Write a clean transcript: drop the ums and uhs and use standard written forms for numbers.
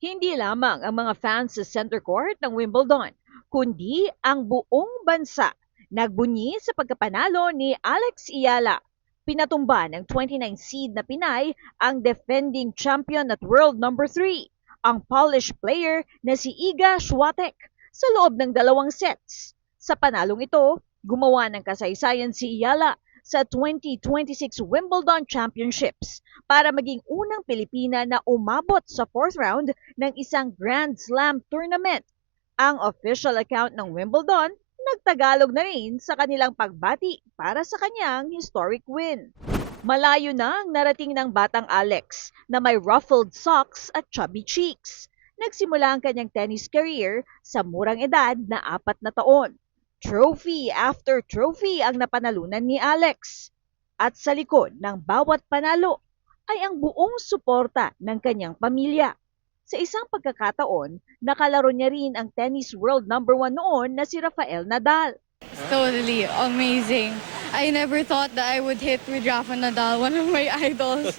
Hindi lamang ang mga fans sa center court ng Wimbledon, kundi ang buong bansa nagbunyi sa pagkapanalo ni Alex Iyala. Pinatumba ng 29 seed na Pinay ang defending champion at world number 3, ang Polish player na si Iga Swiatek, sa loob ng 2 sets. Sa panalong ito, gumawa ng kasaysayan si Iyala sa 2026 Wimbledon Championships para maging unang Pilipina na umabot sa fourth round ng isang Grand Slam tournament. Ang official account ng Wimbledon nagtagalog na rin sa kanilang pagbati para sa kanyang historic win. Malayo na ang narating ng batang Alex na may ruffled socks at chubby cheeks. Nagsimula ang kanyang tennis career sa murang edad na 4 na taon. Trophy after trophy ang napanalunan ni Alex. At sa likod ng bawat panalo ay ang buong suporta ng kanyang pamilya. Sa isang pagkakataon, nakalaro niya rin ang tennis world number 1 noon na si Rafael Nadal. Totally amazing. I never thought that I would hit with Rafa Nadal, one of my idols.